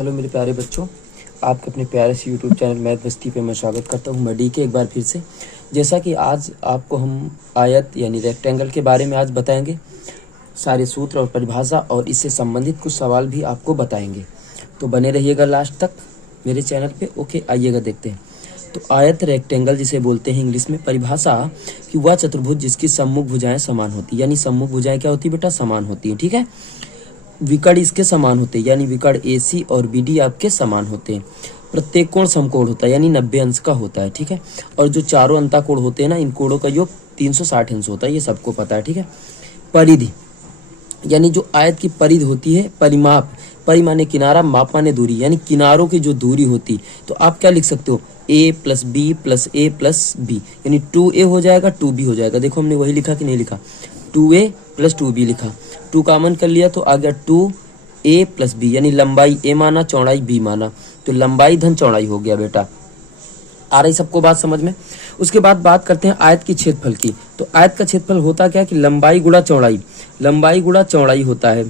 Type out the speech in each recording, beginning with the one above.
Hello मेरे प्यारे बच्चों, आपके अपने प्यारे से यूट्यूब चैनल मैथ मस्ती पे मैं स्वागत करता हूँ। मैं डीके एक बार फिर से। जैसा कि आज आपको हम आयत यानी रेक्टेंगल के बारे में आज बताएंगे, सारे सूत्र और परिभाषा और इससे संबंधित कुछ सवाल भी आपको बताएंगे। तो बने रहिएगा लास्ट तक मेरे चैनल पे। ओके, आइएगा देखते हैं। तो आयत रेक्टेंगल जिसे बोलते हैं इंग्लिश में, परिभाषा कि वह चतुर्भुज जिसकी सम्मुख भुजाएं समान होती, यानी सम्मुख भुजाएं क्या होती बेटा? समान होती है। ठीक है। विकर्ण इसके समान होते हैं, यानी विकर्ण AC और BD आपके समान होते हैं। प्रत्येक कोण समकोण होता है, यानी 90 अंश का होता है। ठीक है। और जो चारों अंतःकोण होते हैं ना, इन कोणों का योग 360 अंश होता है, ये सबको पता है। ठीक है। परिधि यानी जो आयत की परिधि होती है, परिमाप, परि माने किनारा, माप माने दूरी, यानी किनारों की जो दूरी होती, तो आप क्या लिख सकते हो? A + B + A + B, यानी 2A हो जाएगा 2B हो जाएगा। देखो हमने वही लिखा कि नहीं लिखा? 2A + 2B लिखा। 2 कॉमन कर लिया तो आ गया 2A + B, यानी लंबाई A माना, चौड़ाई B माना, तो लंबाई धन चौड़ाई हो गया बेटा। आ रही सबको बात समझ में? उसके बाद बात करते हैं आयत की क्षेत्रफल की। तो आयत का क्षेत्रफल होता क्या है कि लंबाई गुणा चौड़ाई, लंबाई गुणा चौड़ाई होता है।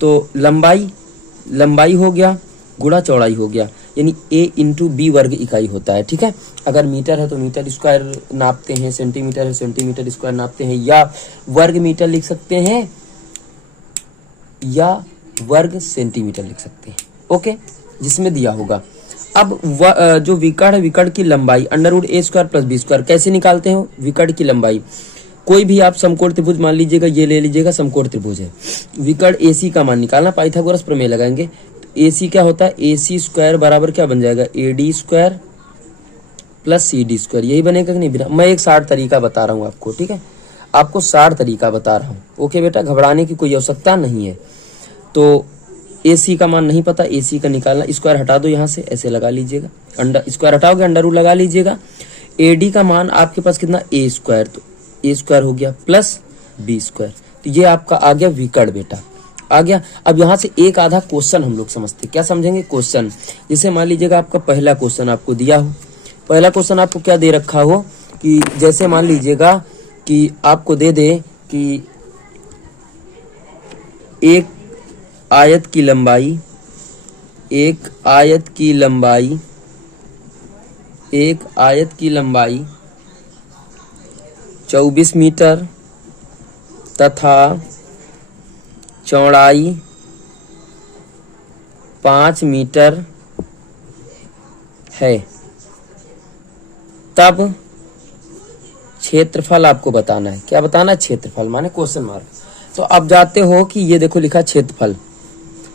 तो लंबाई हो गया गुणा चौड़ाई हो गया, यानी A × B वर्ग इकाई होता है। ठीक है। अगर मीटर है तो मीटर स्क्वायर नापते हैं, सेंटीमीटर है सेंटीमीटर स्क्वायर नापते हैं, या वर्ग मीटर लिख सकते हैं या वर्ग सेंटीमीटर लिख सकते हैं। ओके, जिसमें दिया होगा। अब जो विकर्ण है, विकर्ण की लंबाई √A² + B² कैसे निकालते हैं? विकर्ण की लंबाई, कोई भी आप समकोण त्रिभुज मान लीजिएगा, ये ले लीजिएगा समकोण त्रिभुज है। विकर्ण AC का मान निकालना, पाइथागोरस प्रमेय लगाएंगे। AC क्या होता है? AC² बराबर क्या बन जाएगा? AD² + CD², यही बनेगा कि नहीं? मैं एक 60 तरीका बता रहा हूँ आपको। ठीक है, आपको 60 तरीका बता रहा हूँ। ओके बेटा, घबराने की कोई आवश्यकता नहीं है। तो AC का मान नहीं पता, AC का निकालना, स्क्वायर हटा दो यहाँ से, ऐसे लगा लीजिएगा, स्क्वायर हटाओगे अंडर लगा लीजिएगा। AD का मान आपके पास कितना? A², तो A² हो गया + B², तो ये आपका आ गया विकर्ण बेटा, आ गया। अब यहाँ से एक आधा क्वेश्चन हम लोग समझते, क्या समझेंगे? क्वेश्चन, जैसे मान लीजिएगा आपका पहला क्वेश्चन आपको दिया हो, पहला क्वेश्चन आपको क्या दे रखा हो कि जैसे मान लीजिएगा कि आपको दे दे कि एक आयत की लंबाई, एक आयत की लंबाई 24 मीटर तथा चौड़ाई 5 मीटर है, तब क्षेत्रफल आपको बताना है। क्या बताना है? क्षेत्रफल, माने क्वेश्चन मार्क। तो अब जाते हो कि ये देखो लिखा क्षेत्रफल,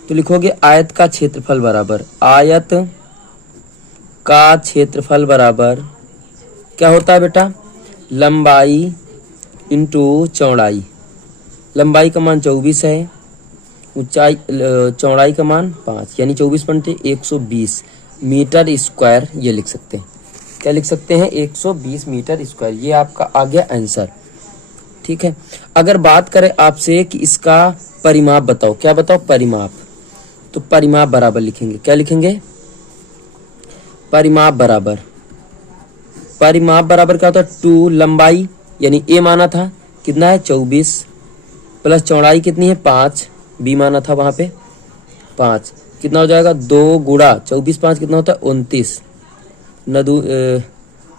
तो लिखोगे आयत का क्षेत्रफल बराबर, आयत का क्षेत्रफल बराबर क्या होता है बेटा? लंबाई × चौड़ाई। लंबाई का मान 24 है, ऊंचाई चौड़ाई का मान 5, यानी 24 × 120 मीटर स्क्वायर, ये लिख सकते हैं। क्या लिख सकते हैं? 120 मीटर स्क्वायर, ये आपका आ गया आंसर। ठीक है। अगर बात करें आपसे कि इसका परिमाप बताओ, क्या बताओ? परिमाप, तो परिमाप बराबर लिखेंगे, क्या लिखेंगे? परिमाप बराबर क्या होता है? 2 लंबाई, यानी A माना था कितना है? 24 + चौड़ाई कितनी है? 5, B माना था वहां पे 5, कितना हो जाएगा? 2 गुणा 24 5 कितना होता है? 29, न 2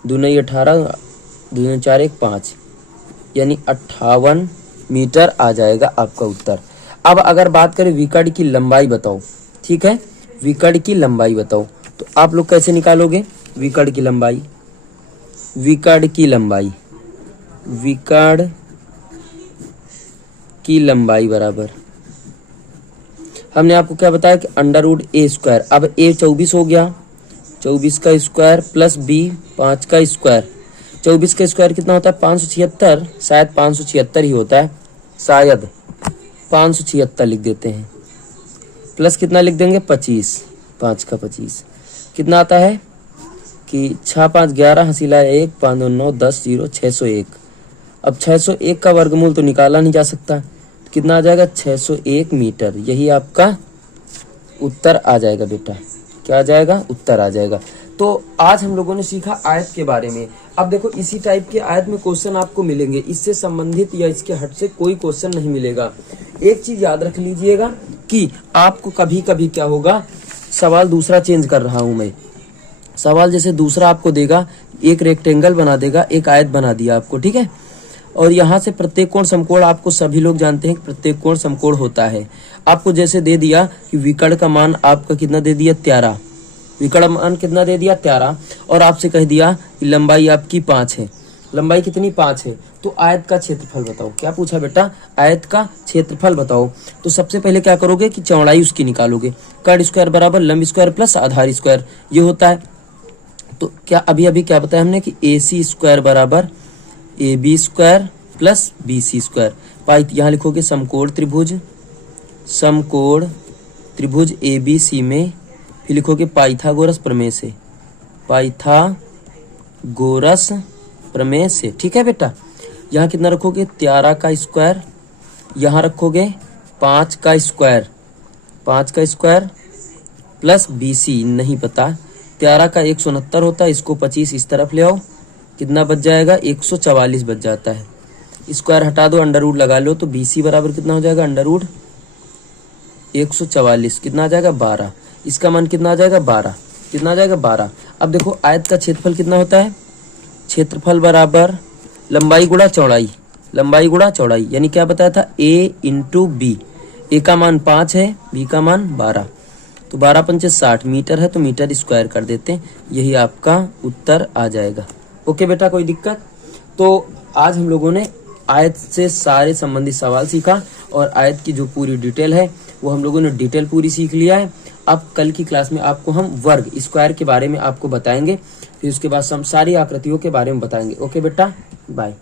2 18, 2 4 1 5, यानी 58 मीटर आ जाएगा आपका उत्तर। अब अगर बात करें विकर्ण की लंबाई बताओ, ठीक है, विकर्ण की लंबाई बताओ, तो आप लोग कैसे निकालोगे? विकर्ण की लंबाई, विकर्ण की लंबाई बराबर, हमने आपको क्या बताया कि √A²। अब A 24 हो गया, 24 का स्क्वायर + B 5 का स्क्वायर। 24 का स्क्वायर कितना होता है? 576, शायद 576 ही होता है, शायद 576 लिख देते हैं, प्लस कितना लिख देंगे? 25, 5 का 25 कितना आता है कि 6 5 11 हसीला 1 5 2 9 10 0 601। अब 601 का वर्गमूल तो निकाला नहीं जा सकता, तो कितना आ जाएगा? 601 मीटर, यही आपका उत्तर आ जाएगा बेटा। क्या आ जाएगा? उत्तर आ जाएगा। तो आज हम लोगों ने सीखा आयत के बारे में। अब देखो इसी टाइप के आयत में क्वेश्चन आपको मिलेंगे, इससे संबंधित या इसके हट से कोई क्वेश्चन नहीं मिलेगा। एक चीज याद रख लीजिएगा कि आपको कभी कभी क्या होगा सवाल दूसरा चेंज कर रहा हूं मैं। सवाल जैसे दूसरा आपको देगा, एक रेक्टेंगल बना देगा, एक आयत बना दिया आपको, ठीक है। और यहाँ से प्रत्येक कोण समकोण, आपको सभी लोग जानते हैं कि प्रत्येक कोण समकोण होता है। आपको जैसे दे दिया कि विकर्ण का मान आपका कितना दे दिया 13, विकर्ण मान कितना दे दिया 13, और आपसे कह दिया कि लंबाई आपकी 5 है। लंबाई कितनी 5 है, तो आयत का क्षेत्रफल बताओ। क्या पूछा बेटा, आयत का क्षेत्रफल बताओ। तो सबसे पहले क्या करोगे कि चौड़ाई उसकी निकालोगे। कर्ण स्क्वायर बराबर लंब स्क्वायर प्लस आधार स्क्वायर, ये होता है। तो क्या अभी अभी क्या बताया हमने कि AC स्क्वायर बराबर AB square plus BC square. Pi यहाँ लिखोगे समकोण त्रिभुज, समकोण त्रिभुज ABC में, फिर लिखोगे पाइथागोरस प्रमेय से, पाइथागोरस प्रमेय से, ठीक है बेटा। यहाँ कितना रखोगे 13 का स्क्वायर, यहाँ रखोगे 5 का स्क्वायर, 5 का स्क्वायर प्लस BC नहीं पता, 13 का 169 होता है, इसको 25 इस तरफ ले आओ, कितना बच जाएगा 144 बच जाता है। स्क्वायर हटा दो, अंडर रूट लगा लो, तो BC बराबर कितना हो जाएगा अंडर रूट 144, कितना आ जाएगा 12। इसका मान कितना आ जाएगा 12, कितना आ जाएगा 12। अब देखो आयत का क्षेत्रफल कितना होता है, क्षेत्रफल बराबर लंबाई गुणा चौड़ाई, लंबाई गुणा चौड़ाई, यानी क्या बताया था A इंटू B। A का मान 5 है, B का मान 12, तो 12 पंचे 60 मीटर है, तो मीटर स्क्वायर कर देते हैं, यही आपका उत्तर आ जाएगा। ओके बेटा, कोई दिक्कत? तो आज हम लोगों ने आयत से सारे संबंधित सवाल सीखा, और आयत की जो पूरी डिटेल है वो हम लोगों ने डिटेल पूरी सीख लिया है। अब कल की क्लास में आपको हम वर्ग स्क्वायर के बारे में आपको बताएंगे, फिर उसके बाद हम सारी आकृतियों के बारे में बताएंगे। ओके बेटा, बाय।